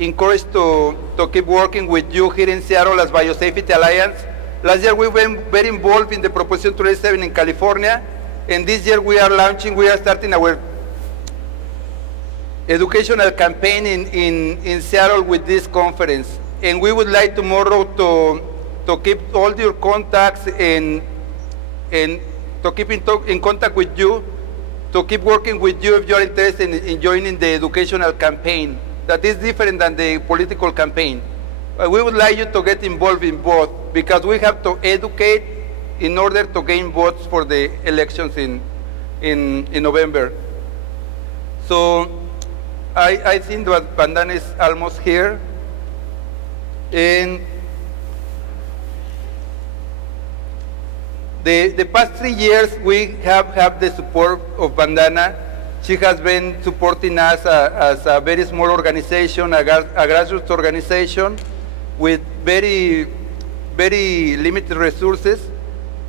encouraged to keep working with you here in Seattle as Biosafety Alliance. Last year we were very involved in the Proposition 37 in California, and this year we are starting our educational campaign in Seattle with this conference. And we would like tomorrow to keep all your contacts and to keep in contact with you, to keep working with you if you're interested in joining the educational campaign. That is different than the political campaign. We would like you to get involved in both, because we have to educate in order to gain votes for the elections in November. So I think that Vandana is almost here. And the past 3 years, we have had the support of Vandana. She has been supporting us as a very small organization, a grassroots organization with very, very limited resources.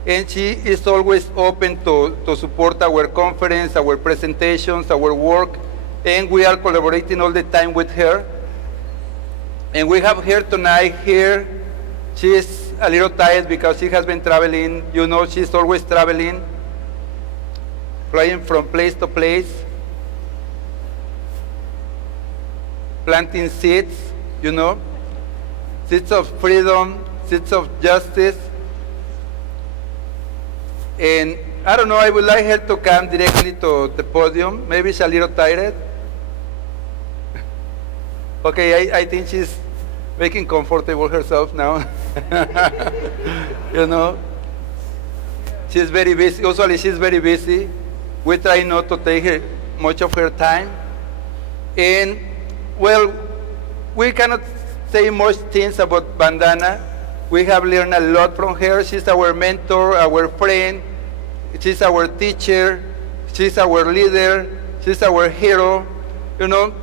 And she is always open to support our conference, our presentations, our work. And we are collaborating all the time with her. And we have her tonight here. She is a little tired because she has been traveling. You know, she's always traveling, flying from place to place, planting seeds, you know, seeds of freedom, seeds of justice. And I don't know, I would like her to come directly to the podium. Maybe she's a little tired. Okay, I think she's making comfortable herself now. You know, she's very busy. Usually she's very busy. We try not to take her much of her time. And well, we cannot say much things about Vandana. We have learned a lot from her. She's our mentor, our friend. She's our teacher. She's our leader. She's our hero. You know,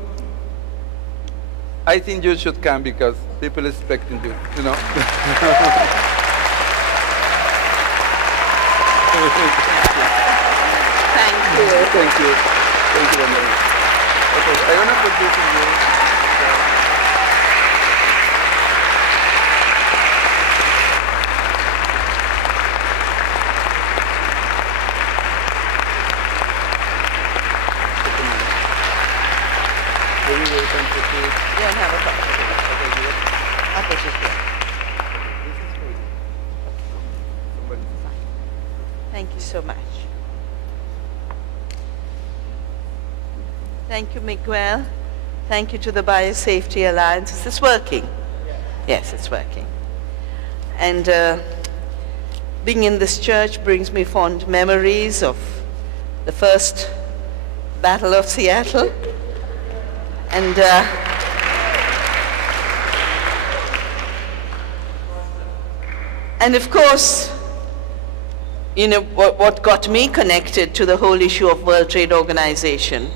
I think you should come because people are expecting you, you know. Thank you. Thank you. Thank you very much. Okay, I'm going to put this in you. You don't have a problem. I'll put it here. Thank you so much. Thank you, Miguel. Thank you to the Biosafety Alliance. Is this working? Yes, it's working. And being in this church brings me fond memories of the first Battle of Seattle. And of course, you know, what got me connected to the whole issue of World Trade Organization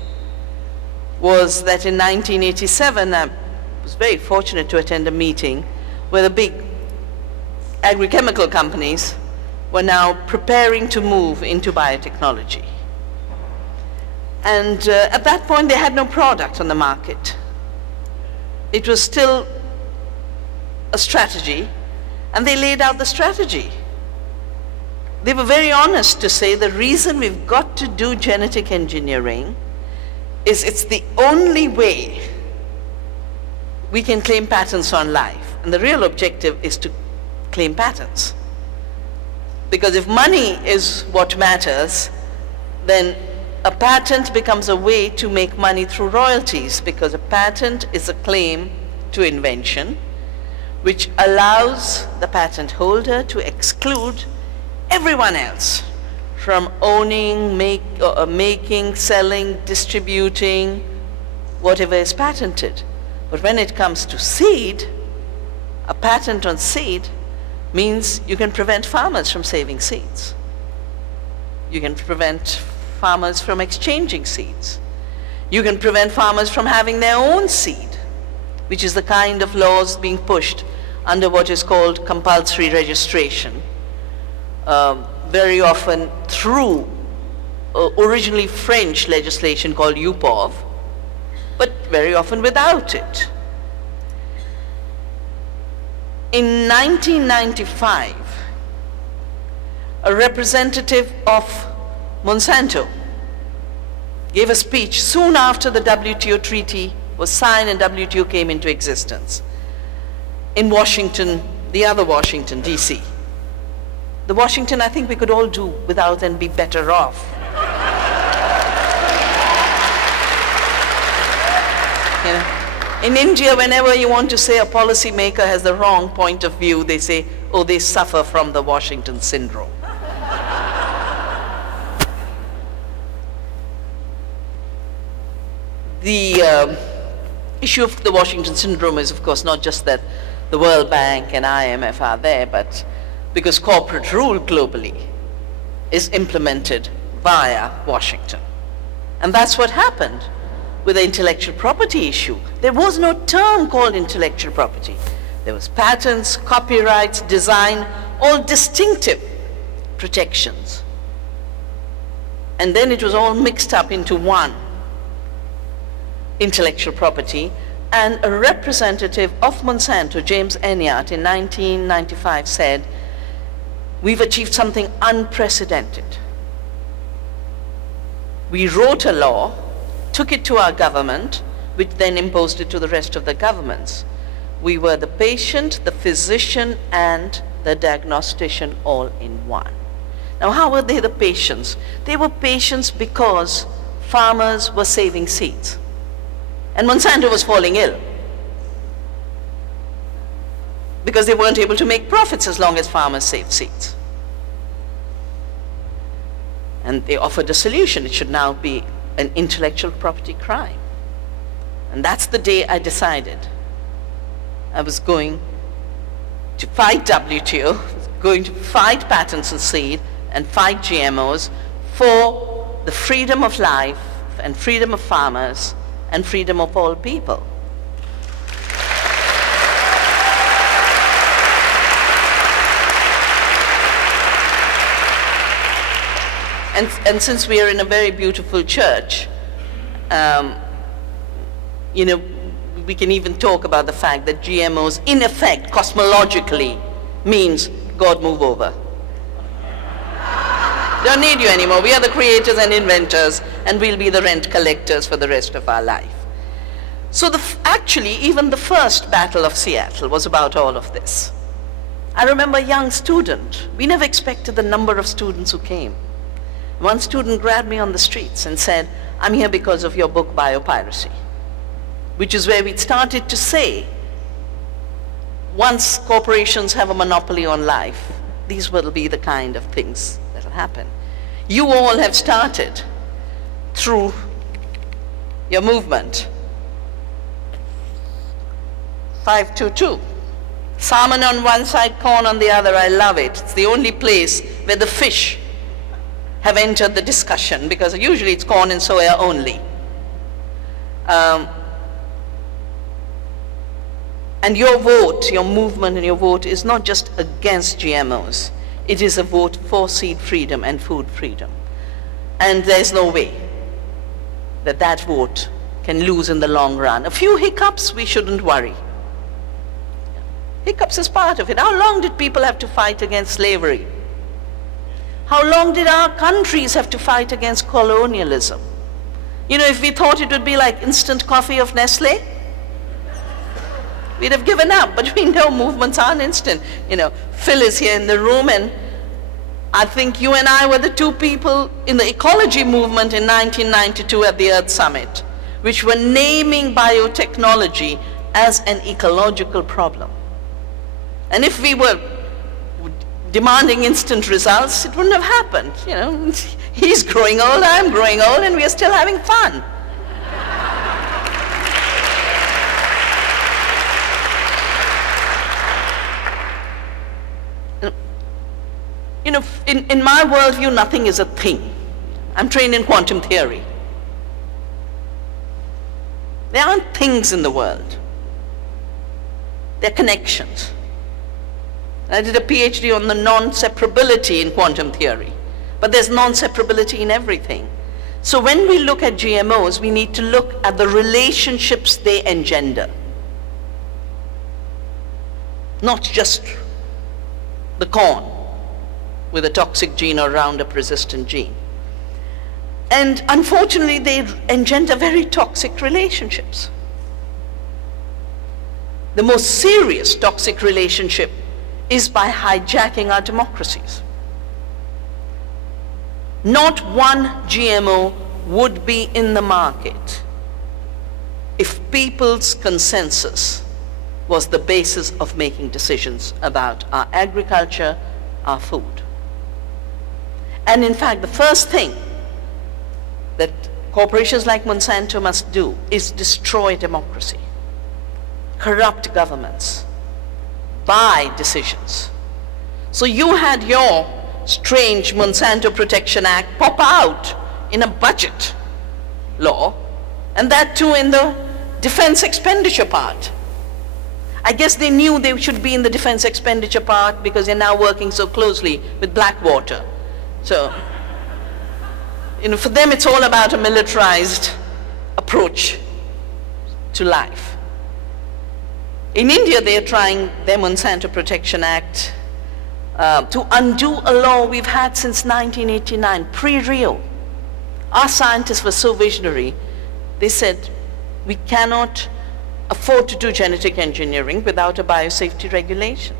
was that in 1987, I was very fortunate to attend a meeting where the big agrochemical companies were now preparing to move into biotechnology. And at that point, they had no product on the market. It was still a strategy, and they laid out the strategy. They were very honest to say the reason we've got to do genetic engineering is it's the only way we can claim patents on life. And the real objective is to claim patents. Because if money is what matters, then a patent becomes a way to make money through royalties, because a patent is a claim to invention which allows the patent holder to exclude everyone else from owning, making, selling, distributing whatever is patented. But when it comes to seed, a patent on seed means you can prevent farmers from saving seeds. You can prevent farmers from exchanging seeds. You can prevent farmers from having their own seed, which is the kind of laws being pushed under what is called compulsory registration, very often through originally French legislation called UPOV, but very often without it. In 1995, a representative of Monsanto gave a speech soon after the WTO treaty was signed and WTO came into existence in Washington, the other Washington, DC. The Washington I think we could all do without and be better off. You know, in India, whenever you want to say a policymaker has the wrong point of view, they say, oh, they suffer from the Washington syndrome. The issue of the Washington syndrome is, of course, not just that the World Bank and IMF are there, but because corporate rule globally is implemented via Washington. And that's what happened with the intellectual property issue. There was no term called intellectual property. There was patents, copyrights, design, all distinctive protections. And then it was all mixed up into one, intellectual property, and a representative of Monsanto, James Enyart, in 1995 said, we've achieved something unprecedented. We wrote a law, took it to our government, which then imposed it to the rest of the governments. We were the patient, the physician, and the diagnostician all in one. Now, how were they the patients? They were patients because farmers were saving seeds. And Monsanto was falling ill because they weren't able to make profits as long as farmers saved seeds. And they offered a solution. It should now be an intellectual property crime. And that's the day I decided I was going to fight WTO, going to fight patents on seed and fight GMOs for the freedom of life and freedom of farmers and freedom of all people. And since we are in a very beautiful church, you know, we can even talk about the fact that GMOs, in effect, cosmologically, means God move over. Don't need you anymore. We are the creators and inventors, and we'll be the rent collectors for the rest of our life. So actually, even the first Battle of Seattle was about all of this. I remember a young student. We never expected the number of students who came. One student grabbed me on the streets and said, I'm here because of your book, Biopiracy, which is where we started to say, once corporations have a monopoly on life, these will be the kind of things that will happen. You all have started through your movement. 522. Salmon on one side, corn on the other. I love it. It's the only place where the fish have entered the discussion, because usually it's corn and soya only. And your vote, your movement and your vote is not just against GMOs. It is a vote for seed freedom and food freedom. And there's no way that that vote can lose in the long run. A few hiccups, we shouldn't worry. Hiccups is part of it. How long did people have to fight against slavery? How long did our countries have to fight against colonialism? You know, if we thought it would be like instant coffee of Nestle, we'd have given up. But we know movements aren't instant. You know, Phil is here in the room, and I think you and I were the two people in the ecology movement in 1992 at the Earth Summit, which were naming biotechnology as an ecological problem. And if we were demanding instant results, it wouldn't have happened. You know, he's growing old, I'm growing old, and we are still having fun. You know, in my worldview, nothing is a thing. I'm trained in quantum theory. There aren't things in the world. They're connections. I did a PhD on the non-separability in quantum theory, but there's non-separability in everything. So when we look at GMOs, we need to look at the relationships they engender. not just the corn with a toxic gene or Roundup resistant gene. And unfortunately, they engender very toxic relationships. The most serious toxic relationship is by hijacking our democracies. Not one GMO would be in the market if people's consensus was the basis of making decisions about our agriculture, our food. And in fact, the first thing that corporations like Monsanto must do is destroy democracy, corrupt governments, buy decisions. So you had your strange Monsanto Protection Act pop out in a budget law, and that too in the defense expenditure part. I guess they knew they should be in the defense expenditure part because they're now working so closely with Blackwater. So, for them it's all about a militarized approach to life. In India, they are trying their Monsanto Protection Act to undo a law we've had since 1989, pre-Rio. Our scientists were so visionary, they said, we cannot afford to do genetic engineering without a biosafety regulation.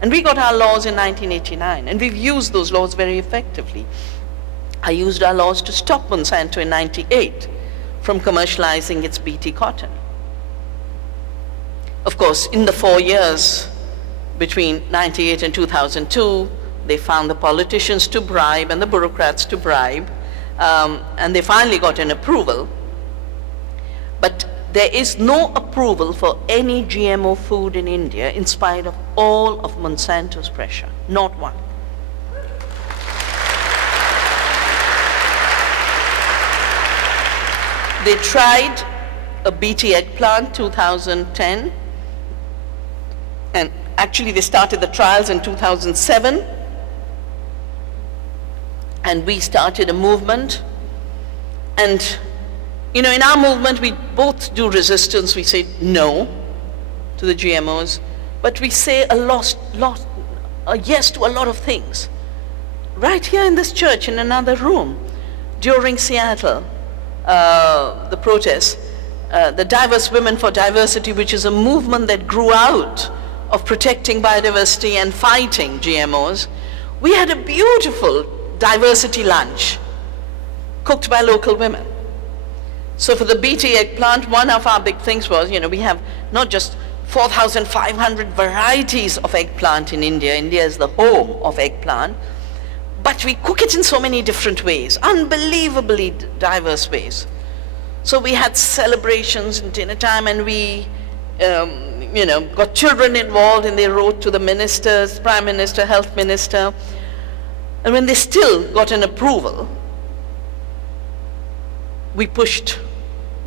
And we got our laws in 1989, and we've used those laws very effectively. I used our laws to stop Monsanto in 98 from commercializing its BT cotton. Of course, in the 4 years between 98 and 2002, they found the politicians to bribe and the bureaucrats to bribe, and they finally got an approval. But there is no approval for any GMO food in India in spite of all of Monsanto's pressure, not one. They tried a BT eggplant 2010, and actually they started the trials in 2007, and we started a movement. And in our movement we both do resistance, we say no to the GMOs, but we say a yes to a lot of things. Right here in this church, in another room, during Seattle, the protests, the Diverse Women for Diversity, which is a movement that grew out of protecting biodiversity and fighting GMOs, we had a beautiful diversity lunch cooked by local women. So for the BT eggplant, one of our big things was, we have not just 4,500 varieties of eggplant in India. India is the home of eggplant. But we cook it in so many different ways, unbelievably diverse ways. So we had celebrations in dinner time, and we, got children involved, and they wrote to the ministers, Prime Minister, Health Minister. And when they still got an approval, we pushed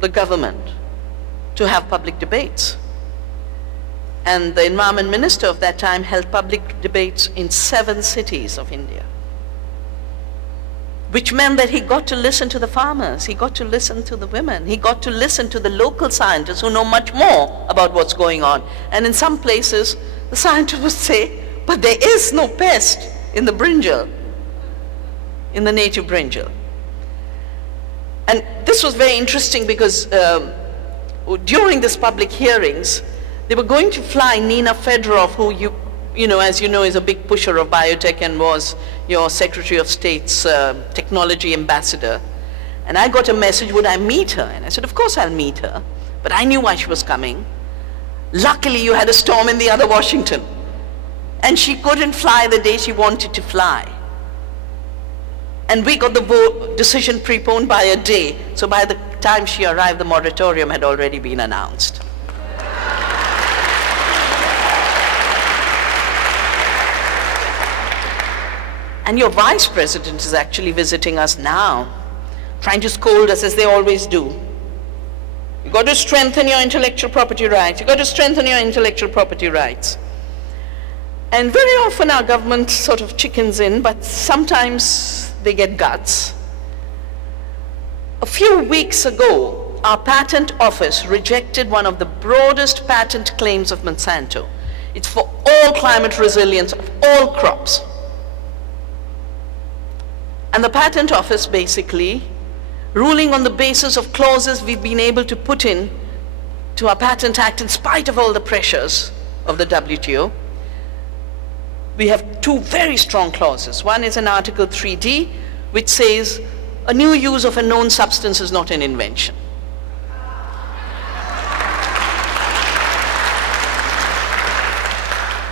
the government to have public debates. And the Environment Minister of that time held public debates in 7 cities of India, which meant that he got to listen to the farmers, he got to listen to the women, he got to listen to the local scientists who know much more about what's going on. And in some places, the scientists would say, but there is no pest in the brinjal, in the native brinjal. And this was very interesting because during this public hearings, they were going to fly Nina Fedorov, who as you know, is a big pusher of biotech and was your Secretary of State's technology ambassador. And I got a message, would I meet her? And I said, of course I'll meet her. But I knew why she was coming. Luckily, you had a storm in the other Washington. And she couldn't fly the day she wanted to fly. And we got the decision preponed by a day. So by the time she arrived, the moratorium had already been announced. And your vice president is actually visiting us now, trying to scold us as they always do. You've got to strengthen your intellectual property rights. You've got to strengthen your intellectual property rights. And very often our government sort of chickens in, but sometimes they get guts. A few weeks ago, our patent office rejected one of the broadest patent claims of Monsanto. It's for all climate resilience of all crops. And the Patent Office basically, ruling on the basis of clauses we've been able to put in to our Patent Act in spite of all the pressures of the WTO, we have two very strong clauses. One is in Article 3D, which says a new use of a known substance is not an invention.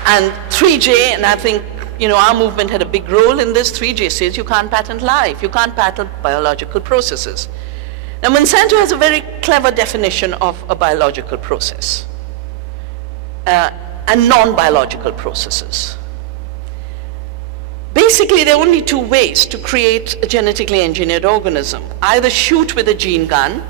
And 3J, and I think our movement had a big role in this, 3J says you can't patent life, you can't patent biological processes. Now Monsanto has a very clever definition of a biological process and non-biological processes. Basically, there are only two ways to create a genetically engineered organism. Either shoot with a gene gun,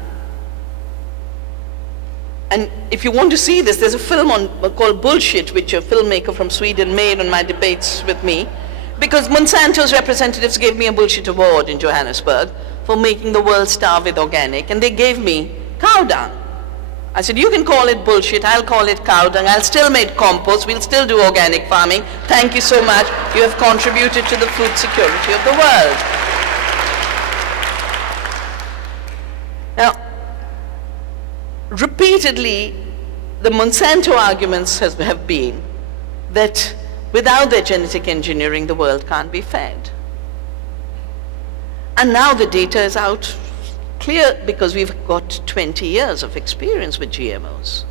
and if you want to see this, there's a film called Bullshit, which a filmmaker from Sweden made on my debates with me, because Monsanto's representatives gave me a Bullshit Award in Johannesburg for making the world starve with organic, and they gave me cow dung. I said, you can call it bullshit, I'll call it cow dung, I'll still make compost, we'll still do organic farming. Thank you so much, you have contributed to the food security of the world. Now, repeatedly, the Monsanto arguments have been that without their genetic engineering, the world can't be fed. And now the data is out clear because we've got 20 years of experience with GMOs.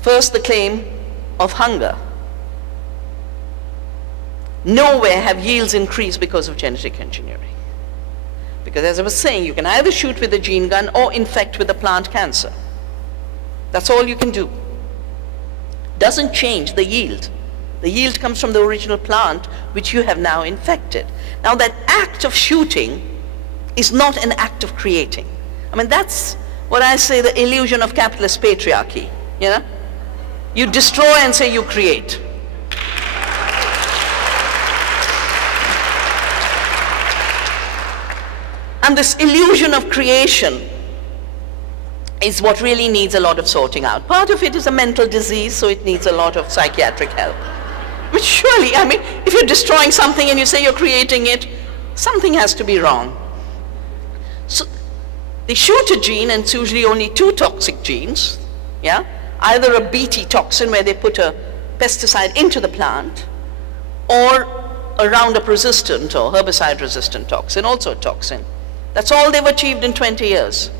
First, the claim of hunger. Nowhere have yields increased because of genetic engineering. Because as I was saying, you can either shoot with a gene gun or infect with a plant cancer. That's all you can do. Doesn't change the yield. The yield comes from the original plant, which you have now infected. Now that act of shooting is not an act of creating. I mean, that's what I say, the illusion of capitalist patriarchy, You destroy and say you create. And this illusion of creation is what really needs a lot of sorting out. Part of it is a mental disease, so it needs a lot of psychiatric help. But surely, I mean, if you're destroying something and you say you're creating it, something has to be wrong. So they shoot a gene, and it's usually only two toxic genes, either a Bt toxin where they put a pesticide into the plant, or a Roundup resistant or herbicide resistant toxin, also a toxin. That's all they've achieved in 20 years.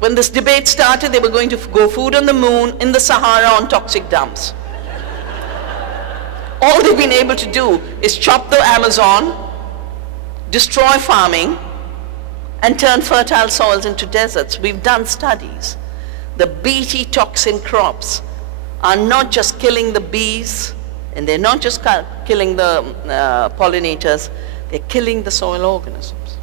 When this debate started, they were going to go food on the moon, in the Sahara, on toxic dumps. All they've been able to do is chop the Amazon, destroy farming, and turn fertile soils into deserts. We've done studies. The Bt toxin crops are not just killing the bees, and they're not just killing the pollinators, they're killing the soil organisms.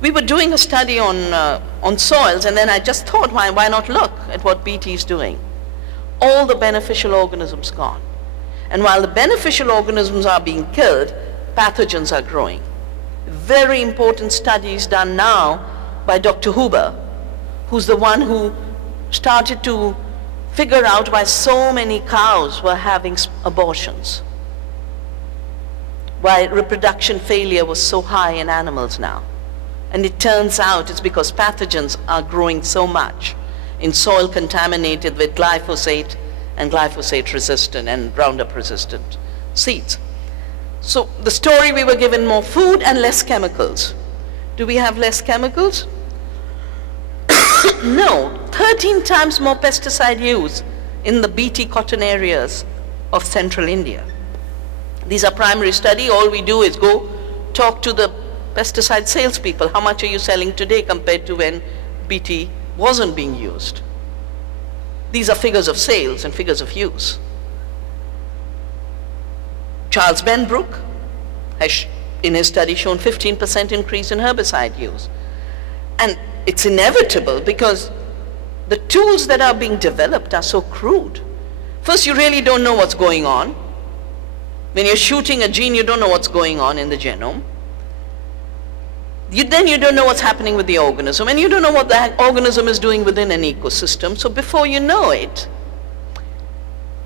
We were doing a study on soils, and then I just thought, why not look at what Bt is doing? All the beneficial organisms gone. And while the beneficial organisms are being killed, pathogens are growing. Very important studies done now by Dr. Huber, who's the one who started to figure out why so many cows were having abortions, why reproduction failure was so high in animals now. And it turns out it's because pathogens are growing so much in soil contaminated with glyphosate and glyphosate resistant and Roundup resistant seeds. So the story, we were given more food and less chemicals. Do we have less chemicals? No, 13 times more pesticide use in the Bt cotton areas of central India. These are primary study. All we do is go talk to the pesticide salespeople. How much are you selling today compared to when Bt wasn't being used? These are figures of sales and figures of use. Charles Benbrook has, in his study, shown 15% increase in herbicide use. And it's inevitable because the tools that are being developed are so crude. First, you really don't know what's going on. When you're shooting a gene, you don't know what's going on in the genome. then you don't know what's happening with the organism, and you don't know what the organism is doing within an ecosystem. So before you know it,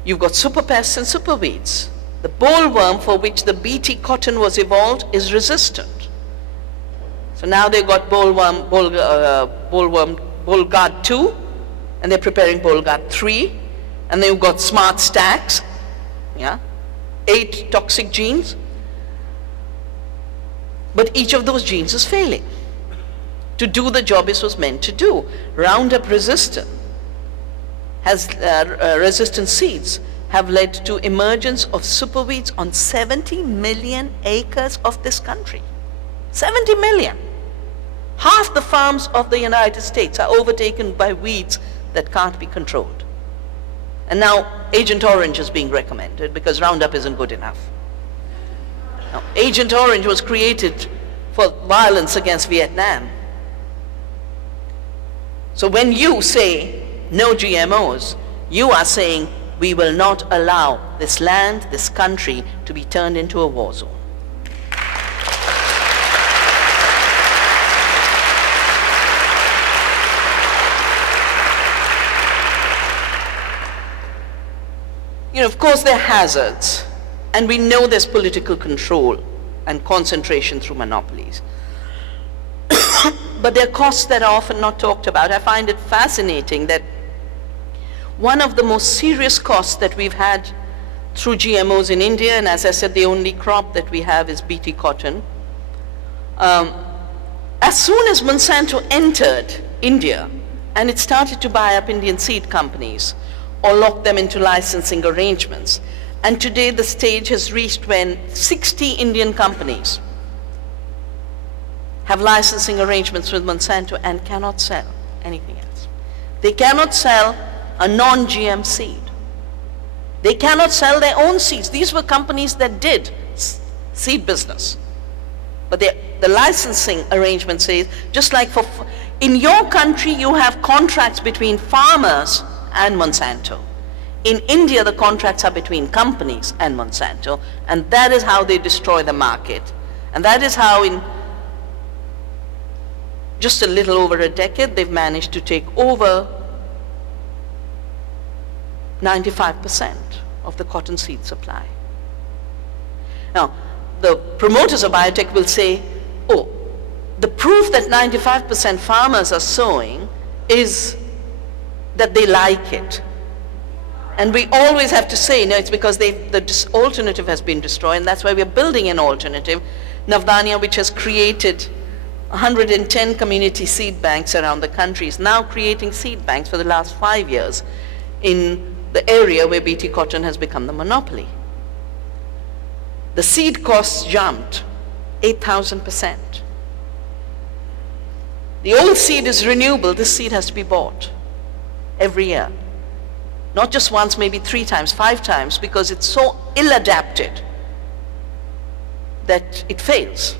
you've got super pests and super weeds. The bollworm for which the Bt cotton was evolved is resistant. So now they've got bollworm Bollgard 2, and they're preparing Bollgard 3, and they've got smart stacks, yeah, 8 toxic genes. But each of those genes is failing to do the job it was meant to do. Roundup resistant resistant seeds have led to emergence of superweeds on 70 million acres of this country. 70 million. Half the farms of the United States are overtaken by weeds that can't be controlled. And now Agent Orange is being recommended because Roundup isn't good enough. Now, Agent Orange was created for violence against Vietnam. So when you say no GMOs, you are saying we will not allow this land, this country, to be turned into a war zone. You know, of course there are hazards, and we know there's political control and concentration through monopolies. But there are costs that are often not talked about. I find it fascinating that one of the most serious costs that we've had through GMOs in India, and as I said, the only crop that we have is Bt cotton. As soon as Monsanto entered India and it started to buy up Indian seed companies or lock them into licensing arrangements, and today the stage has reached when 60 Indian companies have licensing arrangements with Monsanto and cannot sell anything else. They cannot sell a non-GM seed. They cannot sell their own seeds. These were companies that did seed business. But the licensing arrangement says, just like in your country you have contracts between farmers and Monsanto. In India, the contracts are between companies and Monsanto, and that is how they destroy the market. And that is how in just a little over a decade, they've managed to take over 95% of the cotton seed supply. Now, the promoters of biotech will say, oh, the proof that 95% farmers are sowing is that they like it. And we always have to say, no, it's because the alternative has been destroyed, and that's why we're building an alternative, Navdanya, which has created 110 community seed banks around the country, is now creating seed banks for the last 5 years in the area where Bt cotton has become the monopoly. The seed costs jumped 8,000%. The old seed is renewable. This seed has to be bought every year. Not just once, maybe 3 times, 5 times, because it's so ill-adapted that it fails.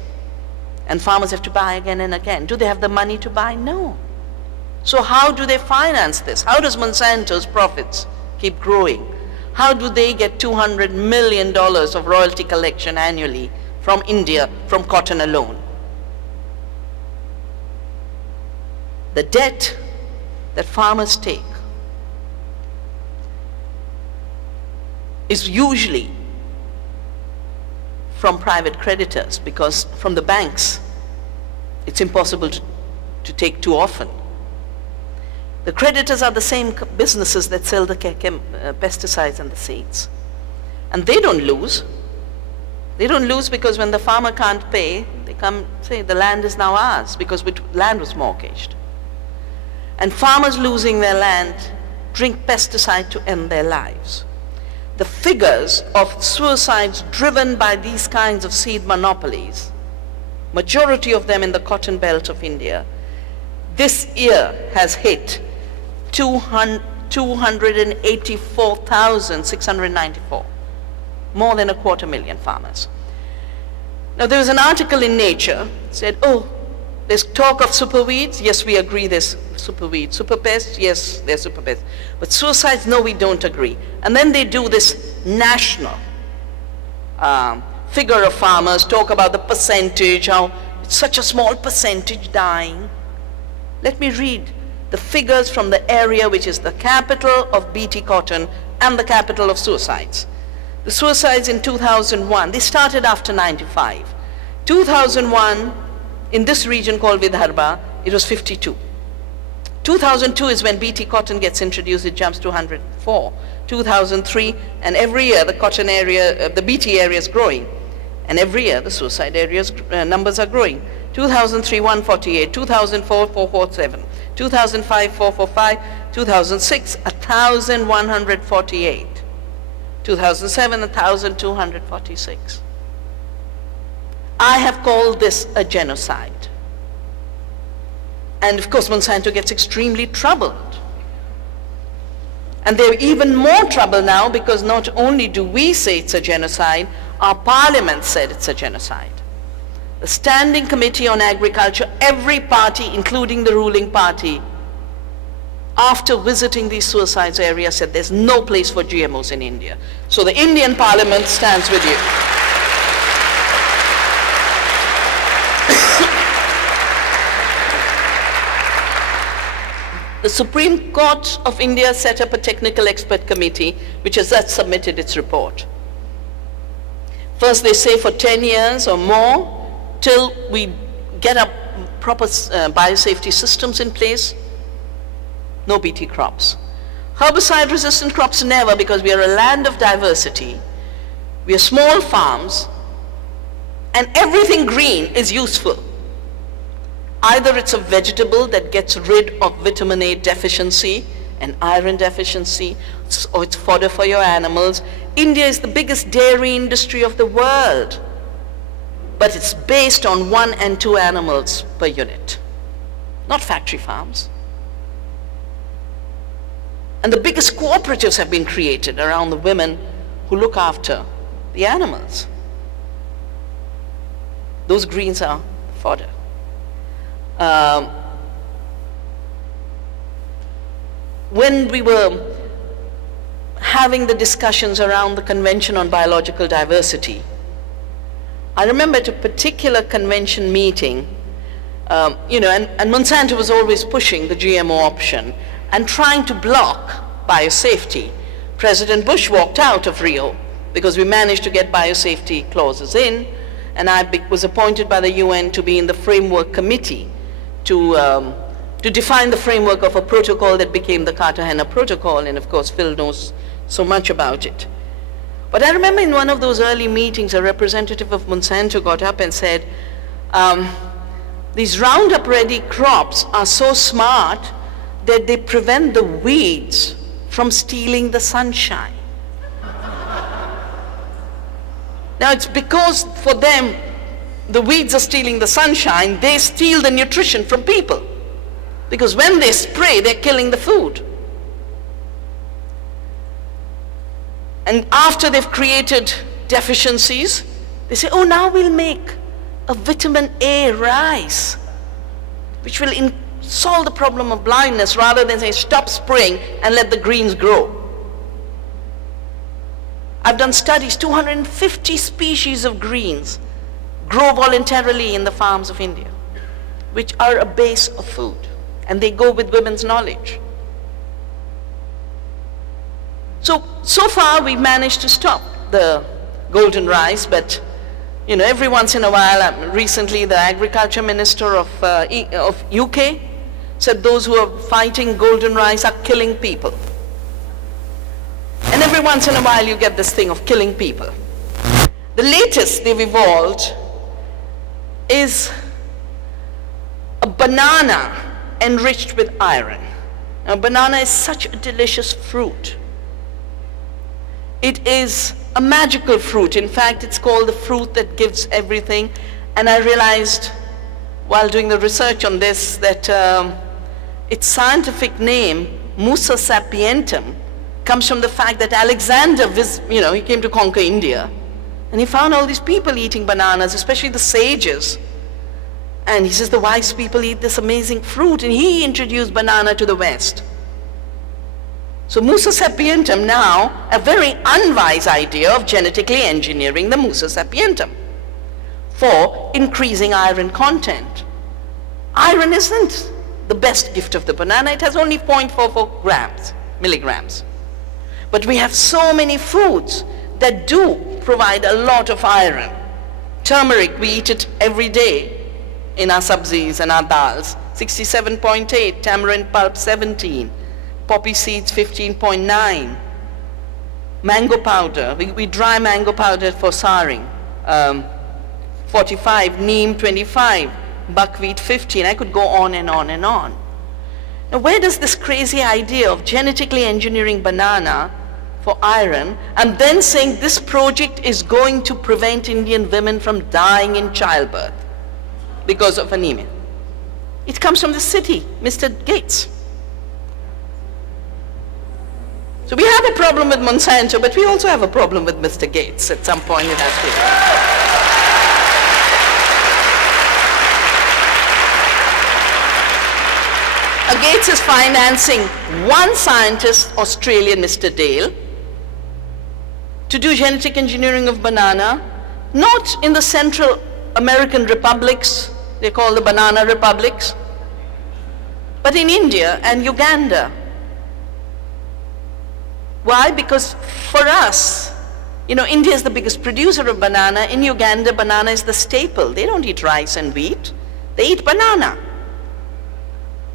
And farmers have to buy again and again. Do they have the money to buy? No. So how do they finance this? How does Monsanto's profits keep growing? How do they get $200 million of royalty collection annually from India, from cotton alone? The debt that farmers take is usually from private creditors, because from the banks, it's impossible to take too often. The creditors are the same businesses that sell the pesticides and the seeds. And they don't lose. They don't lose because when the farmer can't pay, they come say the land is now ours because land was mortgaged. And farmers losing their land drink pesticide to end their lives. The figures of suicides driven by these kinds of seed monopolies, majority of them in the cotton belt of India, this year has hit 284,694, more than 250,000 farmers. Now there was an article in Nature said, oh, there's talk of superweeds. Yes, we agree there's superweeds. Superpests, yes, there's superpests. But suicides, no, we don't agree. And then they do this national figure of farmers, talk about the percentage, how it's such a small percentage dying. Let me read the figures from the area which is the capital of BT cotton and the capital of suicides. The suicides in 2001, they started after 95. 2001, in this region called Vidarbha, it was 52. 2002 is when BT cotton gets introduced, it jumps to 104. 2003, and every year the cotton area, the BT area is growing. And every year the suicide areas numbers are growing. 2003, 148, 2004, 447, 2005, 445, 2006, 1,148, 2007, 1,246. I have called this a genocide. And of course Monsanto gets extremely troubled. And they're even more trouble now because not only do we say it's a genocide, our parliament said it's a genocide. The Standing Committee on Agriculture, every party, including the ruling party, after visiting these suicides areas said there's no place for GMOs in India. So the Indian parliament stands with you. The Supreme Court of India set up a technical expert committee which has just submitted its report. First they say for 10 years or more till we get up proper biosafety systems in place, no BT crops. Herbicide resistant crops never, because we are a land of diversity. We are small farms and everything green is useful. Either it's a vegetable that gets rid of vitamin A deficiency and iron deficiency, or it's fodder for your animals. India is the biggest dairy industry of the world, but it's based on 1 and 2 animals per unit, not factory farms. And the biggest cooperatives have been created around the women who look after the animals. Those greens are fodder. When we were having the discussions around the Convention on Biological Diversity, I remember at a particular convention meeting, and Monsanto was always pushing the GMO option and trying to block biosafety. President Bush walked out of Rio because we managed to get biosafety clauses in, and I was appointed by the UN to be in the framework committee to define the framework of a protocol that became the Cartagena Protocol, and of course Phil knows so much about it. But I remember in one of those early meetings a representative of Monsanto got up and said, these Roundup Ready crops are so smart that they prevent the weeds from stealing the sunshine. Now it's because for them the weeds are stealing the sunshine, they steal the nutrition from people. Because when they spray, they're killing the food. And after they've created deficiencies, they say, oh, now we'll make a vitamin A rice, which will solve the problem of blindness, rather than say, stop spraying and let the greens grow. I've done studies, 250 species of greens grow voluntarily in the farms of India, which are a base of food, and they go with women's knowledge. So far we've managed to stop the golden rice, but every once in a while, recently the agriculture minister of UK said those who are fighting golden rice are killing people. And every once in a while you get this thing of killing people. The latest they've evolved is a banana enriched with iron. Now, banana is such a delicious fruit. It is a magical fruit. In fact, it's called the fruit that gives everything. And I realized while doing the research on this that its scientific name, Musa sapientum, comes from the fact that Alexander, he came to conquer India. And he found all these people eating bananas, especially the sages. And he says the wise people eat this amazing fruit, and he introduced banana to the West. So Musa sapientum now, a very unwise idea of genetically engineering the Musa sapientum. for increasing iron content. Iron isn't the best gift of the banana. It has only 0.44 milligrams. But we have so many foods that do provide a lot of iron. Turmeric, we eat it every day in our sabzis and our dals. 67.8, tamarind pulp 17, poppy seeds 15.9. Mango powder, we dry mango powder for souring, 45, neem 25, buckwheat 15. I could go on and on and on. Now where does this crazy idea of genetically engineering banana for iron and then saying this project is going to prevent Indian women from dying in childbirth because of anemia? It comes from the city, Mr. Gates. So we have a problem with Monsanto, but we also have a problem with Mr. Gates. At some point it has to. Gates is financing one scientist, Australian Mr. Dale, to do genetic engineering of banana, not in the Central American republics, they call the banana republics, but in India and Uganda. Why? Because for us, you know, India is the biggest producer of banana. In Uganda, banana is the staple. They don't eat rice and wheat. They eat banana.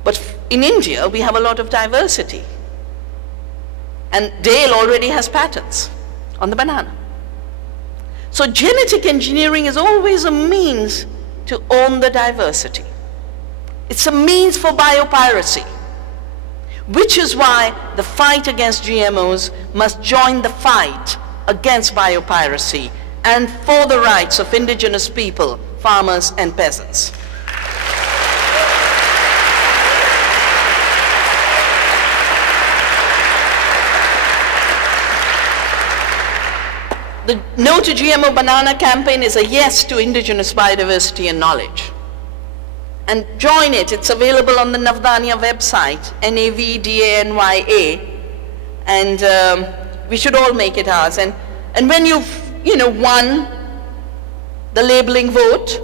But in India, we have a lot of diversity. And Dale already has patents on the banana. So genetic engineering is always a means to own the diversity. It's a means for biopiracy, which is why the fight against GMOs must join the fight against biopiracy and for the rights of indigenous people, farmers and peasants. The No to GMO Banana campaign is a yes to indigenous biodiversity and knowledge. And join it. It's available on the Navdanya website, NAVDANYA, and we should all make it ours. And when you've, you know, won the labeling vote,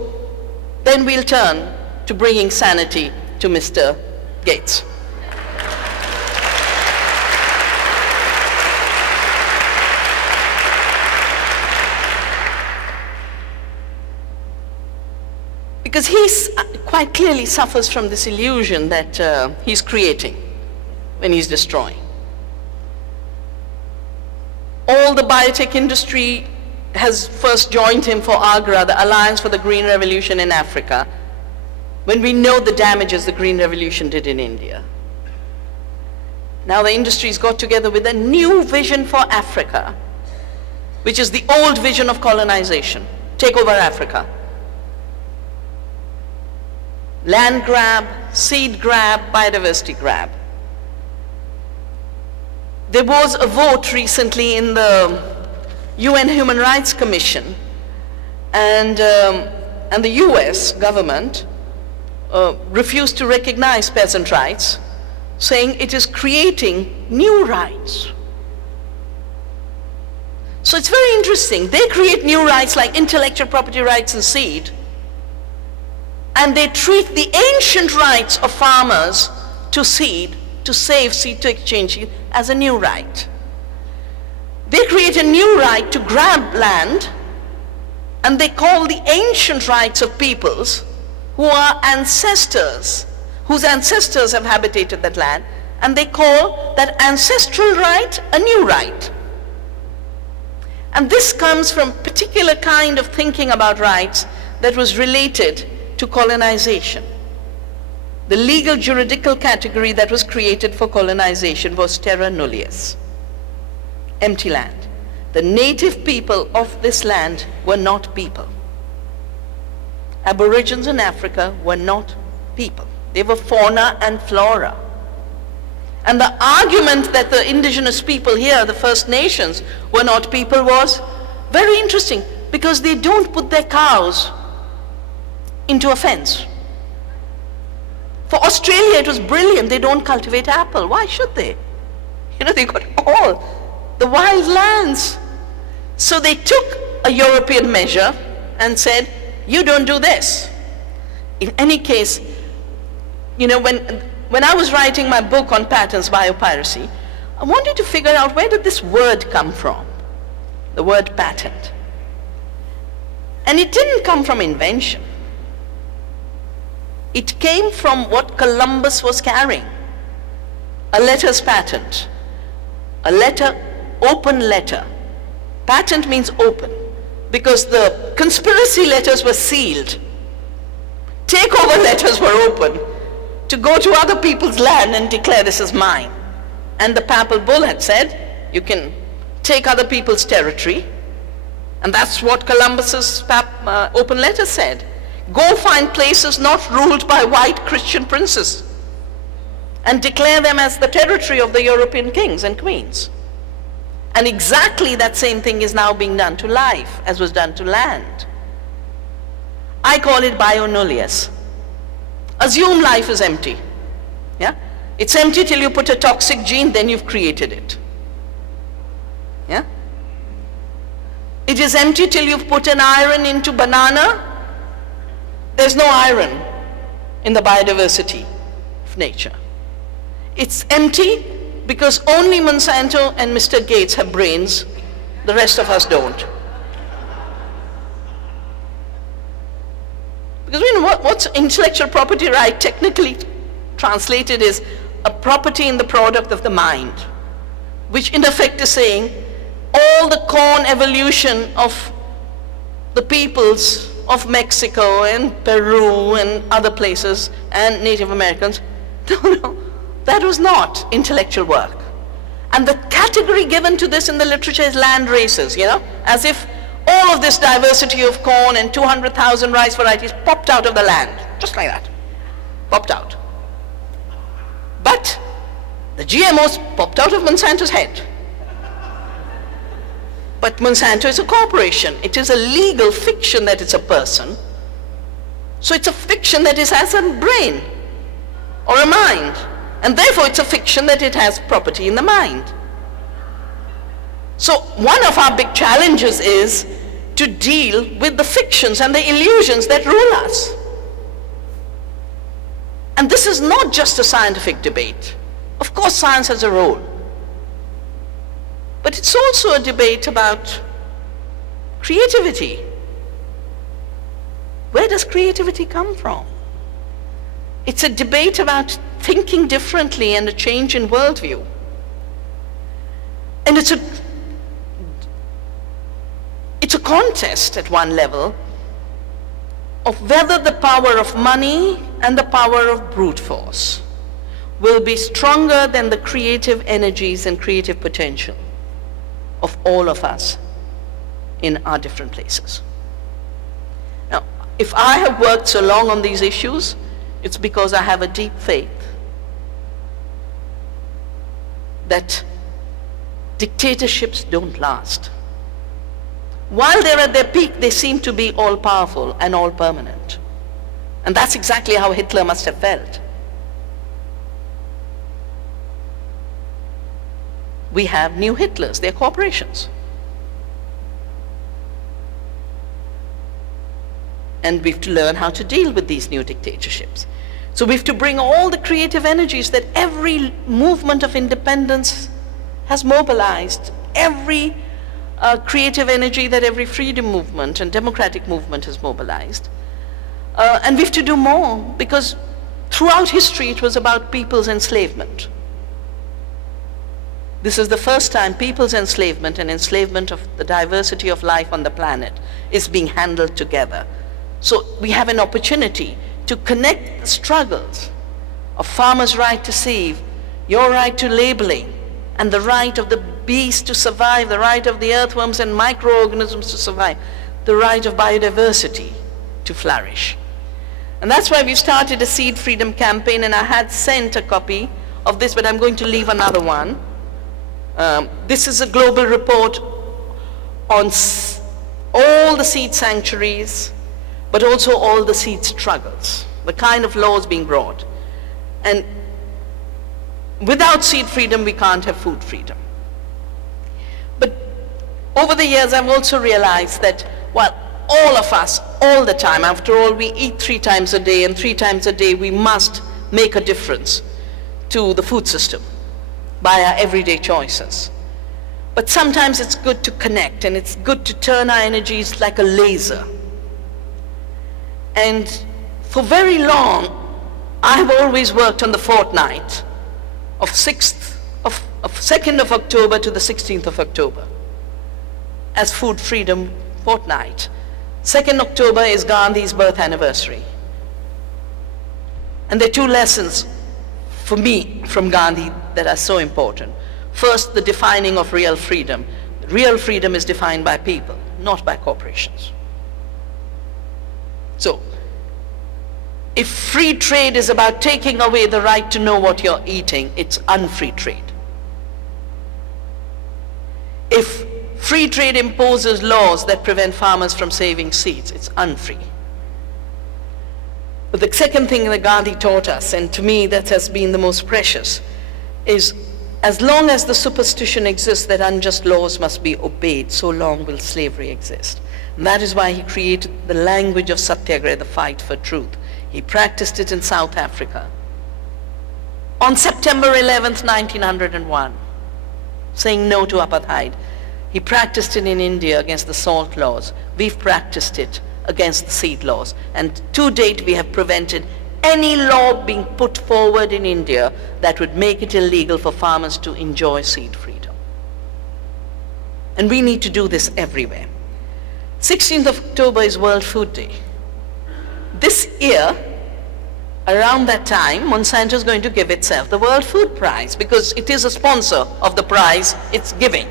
then we'll turn to bringing sanity to Mr. Gates. Because he quite clearly suffers from this illusion that he's creating when he's destroying. All the biotech industry has first joined him for AGRA, the Alliance for the Green Revolution in Africa, when we know the damages the Green Revolution did in India. Now the industry's got together with a new vision for Africa, which is the old vision of colonization. Take over Africa. Land grab, seed grab, biodiversity grab. There was a vote recently in the UN Human Rights Commission, and the US government refused to recognize peasant rights, saying it is creating new rights. So it's very interesting. They create new rights like intellectual property rights and seed, and they treat the ancient rights of farmers to seed, to save seed to exchange as a new right. They create a new right to grab land, and they call the ancient rights of peoples who are ancestors, whose ancestors have habitated that land, and they call that ancestral right a new right. And this comes from a particular kind of thinking about rights that was related to colonization. The legal juridical category that was created for colonization was terra nullius, empty land. The native people of this land were not people. Aborigines in Africa were not people. They were fauna and flora. And the argument that the indigenous people here, the First Nations, were not people was very interesting, because they don't put their cows into a fence. For Australia, it was brilliant. They don't cultivate apple. Why should they? You know, they got all the wild lands. So they took a European measure and said, you don't do this. In any case, you know, when I was writing my book on patents, biopiracy, I wanted to figure out where did this word come from, the word patent. And it didn't come from invention. It came from what Columbus was carrying, a letter's patent, a letter, open letter. Patent means open, because the conspiracy letters were sealed. Takeover letters were open to go to other people's land and declare this is mine. And the papal bull had said, you can take other people's territory. And that's what Columbus's open letter said. Go find places not ruled by white Christian princes and declare them as the territory of the European kings and queens. And exactly that same thing is now being done to life as was done to land. I call it bio nullius. Assume life is empty. Yeah? It's empty till you put a toxic gene, then you've created it. Yeah? It is empty till you've put an iron into banana. There's no iron in the biodiversity of nature. It's empty because only Monsanto and Mr. Gates have brains, the rest of us don't. Because you know what's intellectual property right technically translated is a property in the product of the mind, which in effect is saying all the corn evolution of the peoples of Mexico and Peru and other places and Native Americans, no, that was not intellectual work. And the category given to this in the literature is land races, you know, as if all of this diversity of corn and 200,000 rice varieties popped out of the land, just like that, popped out. But the GMOs popped out of Monsanto's head. But Monsanto is a corporation. It is a legal fiction that it's a person. So it's a fiction that it has a brain or a mind. And therefore it's a fiction that it has property in the mind. So one of our big challenges is to deal with the fictions and the illusions that rule us. And this is not just a scientific debate. Of course science has a role. But it's also a debate about creativity. Where does creativity come from? It's a debate about thinking differently and a change in worldview. And it's a contest at one level of whether the power of money and the power of brute force will be stronger than the creative energies and creative potential of all of us in our different places. Now, if I have worked so long on these issues, it's because I have a deep faith that dictatorships don't last. While they're at their peak, they seem to be all-powerful and all-permanent. And that's exactly how Hitler must have felt. We have new Hitlers, they're corporations. And we have to learn how to deal with these new dictatorships. So we have to bring all the creative energies that every movement of independence has mobilized, every creative energy that every freedom movement and democratic movement has mobilized. And we have to do more, because throughout history it was about people's enslavement. This is the first time people's enslavement and enslavement of the diversity of life on the planet is being handled together. So we have an opportunity to connect the struggles of farmers' right to seed, your right to labeling, and the right of the bees to survive, the right of the earthworms and microorganisms to survive, the right of biodiversity to flourish. And that's why we've started a seed freedom campaign, and I had sent a copy of this, but I'm going to leave another one. This is a global report on all the seed sanctuaries, but also all the seed struggles, the kind of laws being brought. And without seed freedom, we can't have food freedom. But over the years, I've also realized that while all of us all the time. After all, we eat 3 times a day, and 3 times a day we must make a difference to the food system by our everyday choices. But sometimes it's good to connect, and it's good to turn our energies like a laser. And for very long, I've always worked on the fortnight of 2nd of October to the 16th of October as Food Freedom Fortnight. 2nd October is Gandhi's birth anniversary. And there are 2 lessons for me from Gandhi that are so important. First, the defining of real freedom. Real freedom is defined by people, not by corporations. So, if free trade is about taking away the right to know what you're eating, it's unfree trade. If free trade imposes laws that prevent farmers from saving seeds, it's unfree. But the second thing that Gandhi taught us, and to me that has been the most precious, is as long as the superstition exists that unjust laws must be obeyed, so long will slavery exist. And that is why he created the language of Satyagraha, the fight for truth. He practiced it in South Africa. On September 11th, 1901, saying no to apartheid. He practiced it in India against the salt laws. We've practiced it against the seed laws. And to date, we have prevented any law being put forward in India that would make it illegal for farmers to enjoy seed freedom. And we need to do this everywhere. 16th of October is World Food Day. This year, around that time, Monsanto is going to give itself the World Food Prize because it is a sponsor of the prize it's giving.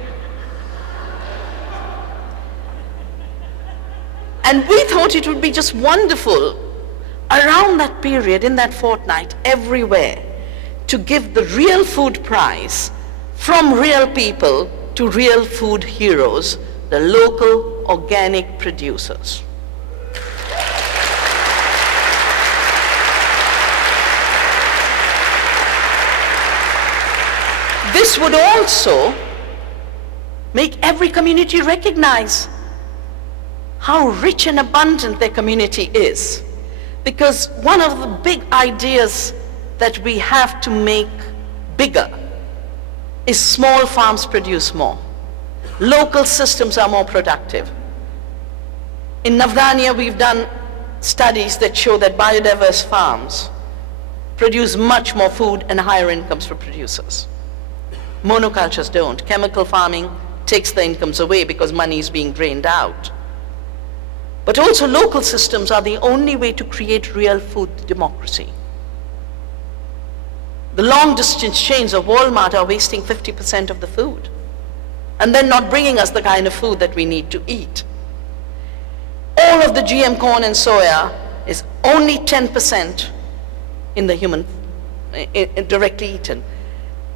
And we thought it would be just wonderful around that period, in that fortnight, everywhere, to give the real food prize from real people to real food heroes, the local organic producers. This would also make every community recognize how rich and abundant their community is. Because one of the big ideas that we have to make bigger is small farms produce more. Local systems are more productive. In Navdanya, we've done studies that show that biodiverse farms produce much more food and higher incomes for producers. Monocultures don't. Chemical farming takes the incomes away because money is being drained out. But also local systems are the only way to create real food democracy. The long distance chains of Walmart are wasting 50% of the food and then not bringing us the kind of food that we need to eat. All of the GM corn and soya is only 10% in the human, directly eaten.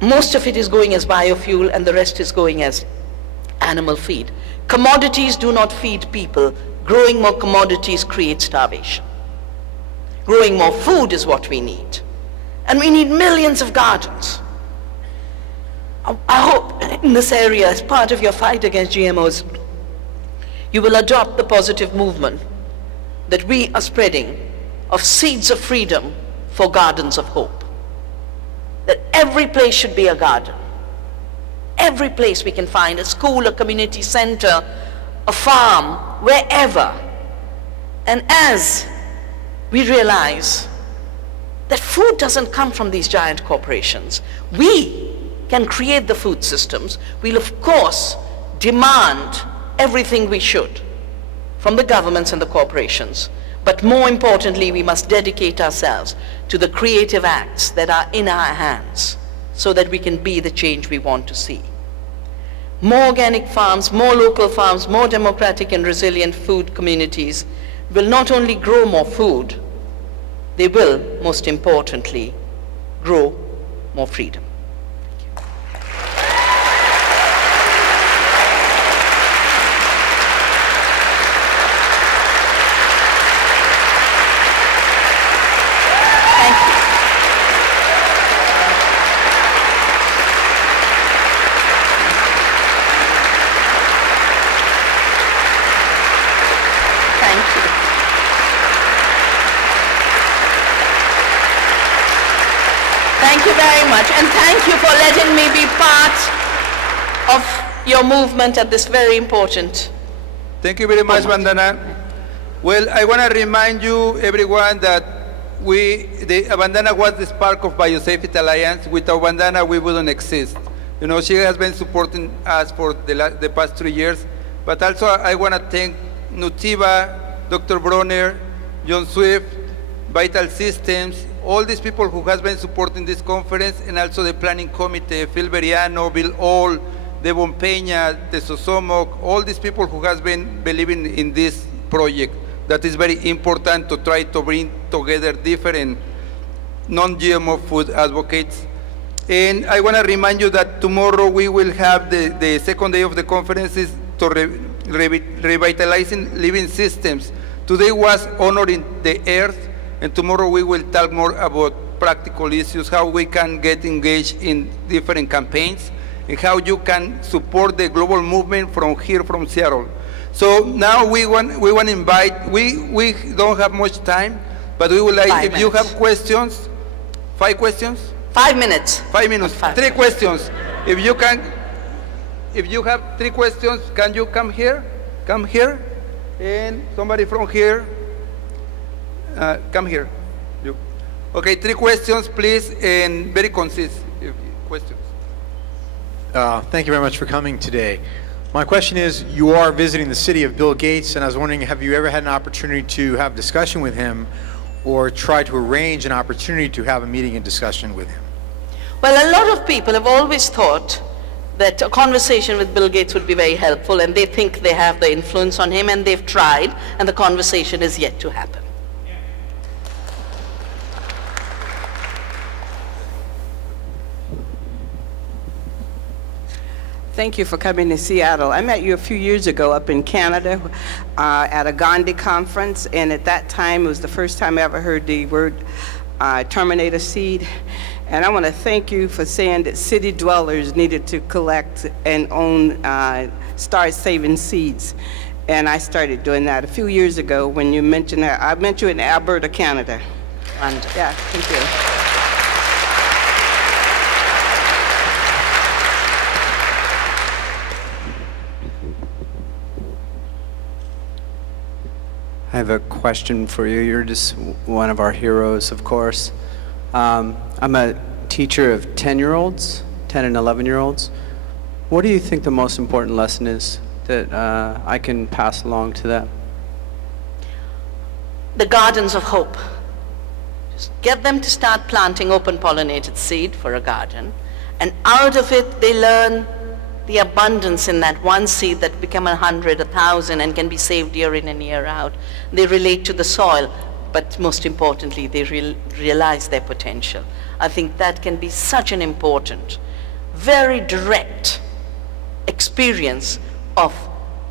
Most of it is going as biofuel and the rest is going as animal feed. Commodities do not feed people. Growing more commodities creates starvation. Growing more food is what we need. And we need millions of gardens. I hope in this area, as part of your fight against GMOs, you will adopt the positive movement that we are spreading of seeds of freedom for gardens of hope. That every place should be a garden. Every place we can find, a school, a community center, a farm, wherever. And as we realize that food doesn't come from these giant corporations, we can create the food systems. We'll of course demand everything we should from the governments and the corporations. But more importantly, we must dedicate ourselves to the creative acts that are in our hands so that we can be the change we want to see. More organic farms, more local farms, more democratic and resilient food communities will not only grow more food, they will, most importantly, grow more freedom. Thank you. Thank you very much, and thank you for letting me be part of your movement at this very important. Thank you very much, Vandana. Well, I want to remind you, everyone, that Vandana was the spark of Biosafety Alliance. Without Vandana, we wouldn't exist. You know, she has been supporting us for the past 3 years. But also, I want to thank Nutiva, Dr. Bronner, John Swift, Vital Systems, all these people who has been supporting this conference, and also the planning committee, Phil Veriano, Bill All, Devon Peña, Tesosomok, all these people who has been believing in this project. That is very important to try to bring together different non-GMO food advocates. And I want to remind you that tomorrow we will have the second day of the conference is to revitalizing living systems. Today was honoring the earth, and tomorrow we will talk more about practical issues, how we can get engaged in different campaigns, and how you can support the global movement from here, from Seattle. So now we want to invite, we don't have much time, but we would like, if you have questions, 5 questions? 5 minutes. 5 minutes, 3 questions. If you have 3 questions, can you come here? Come here. And somebody from here, come here. You. Okay, 3 questions, please, and very concise questions. Thank you very much for coming today. My question is, you are visiting the city of Bill Gates, and I was wondering, have you ever had an opportunity to have discussion with him or try to arrange an opportunity to have a meeting and discussion with him? Well, a lot of people have always thought that a conversation with Bill Gates would be very helpful, and they think they have the influence on him, and they've tried, and the conversation is yet to happen. Thank you for coming to Seattle. I met you a few years ago up in Canada at a Gandhi conference, and at that time it was the first time I ever heard the word terminator seed. And I want to thank you for saying that city dwellers needed to collect and own start saving seeds. And I started doing that a few years ago when you mentioned that. I met you in Alberta, Canada. And yeah, thank you. I have a question for you. You're just one of our heroes, of course. I'm a teacher of 10-year-olds, 10 and 11-year-olds. What do you think the most important lesson is that I can pass along to them? The gardens of hope. Just get them to start planting open pollinated seed for a garden, and out of it they learn the abundance in that one seed that become 100, 1,000, and can be saved year in and year out. They relate to the soil, but most importantly, they realize their potential. I think that can be such an important, very direct experience of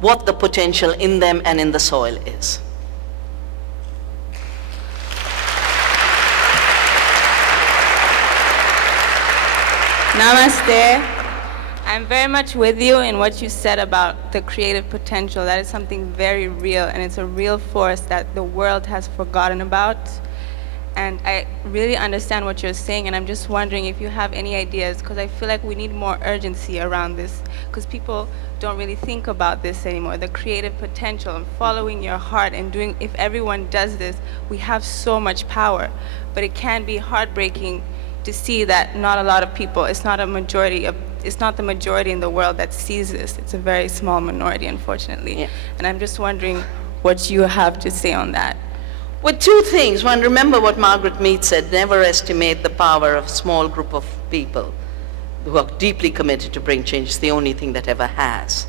what the potential in them and in the soil is. Namaste. I'm very much with you in what you said about the creative potential. That is something very real, and it's a real force that the world has forgotten about. And I really understand what you're saying, and I'm just wondering if you have any ideas, because I feel like we need more urgency around this, because people don't really think about this anymore. The creative potential and following your heart and doing, if everyone does this, we have so much power. But it can be heartbreaking to see that not a lot of people, it's not the majority in the world that sees this. It's a very small minority, unfortunately. Yeah. And I'm just wondering what you have to say on that. Well, 2 things. One, remember what Margaret Mead said, never estimate the power of a small group of people who are deeply committed to bring change. It's the only thing that ever has.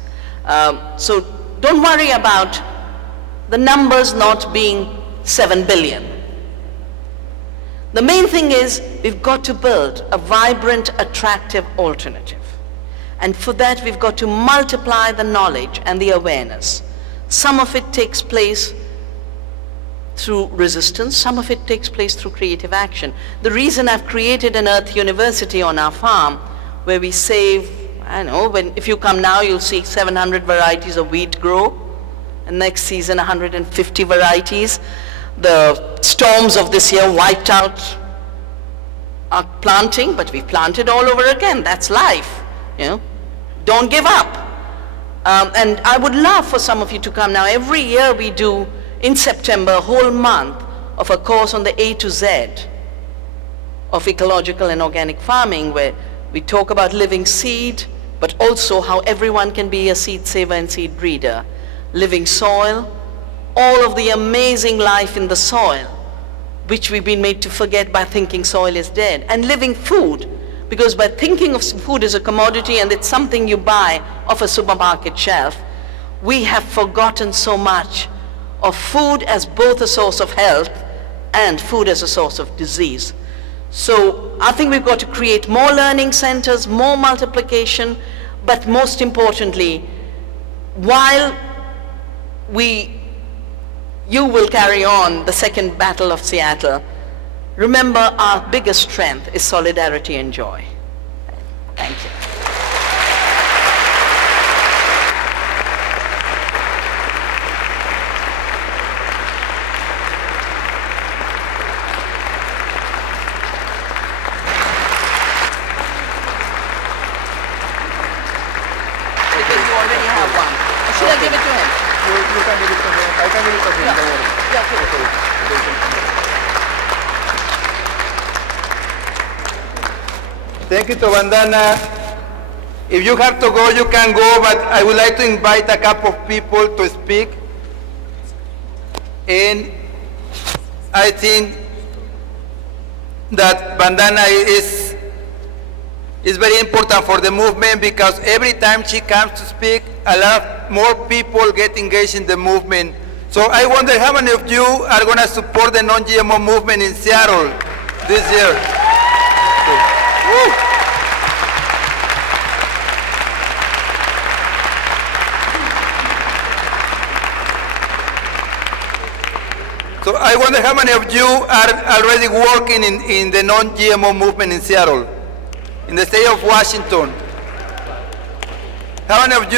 So don't worry about the numbers not being 7 billion. The main thing is we've got to build a vibrant, attractive alternative. And for that, we've got to multiply the knowledge and the awareness. Some of it takes place through resistance, some of it takes place through creative action. The reason I've created an Earth University on our farm, where we save, I don't know, if you come now, you'll see 700 varieties of wheat grow, and next season 150 varieties. The storms of this year wiped out are planting, but we've planted all over again. That's life, you know. Don't give up. And I would love for some of you to come. Now, every year we do, in September, a whole month of a course on the A to Z of ecological and organic farming, where we talk about living seed, but also how everyone can be a seed saver and seed breeder. Living soil, all of the amazing life in the soil, which we've been made to forget by thinking soil is dead. And living food, because by thinking of food as a commodity and it's something you buy off a supermarket shelf, we have forgotten so much of food as both a source of health and food as a source of disease. So I think we've got to create more learning centers, more multiplication, but most importantly, while you will carry on the second battle of Seattle, remember our biggest strength is solidarity and joy. Thank you. Because you already have one. Or should I give it to him? You can give it to him. I can give it to him. Yeah. Don't worry. Yeah, cool. Thank you to Vandana. If you have to go, you can go, but I would like to invite a couple of people to speak. And I think that Vandana is very important for the movement, because every time she comes to speak, a lot more people get engaged in the movement. So I wonder how many of you are going to support the non-GMO movement in Seattle this year. Woo. So I wonder how many of you are already working in the non-GMO movement in Seattle, in the state of Washington. How many of you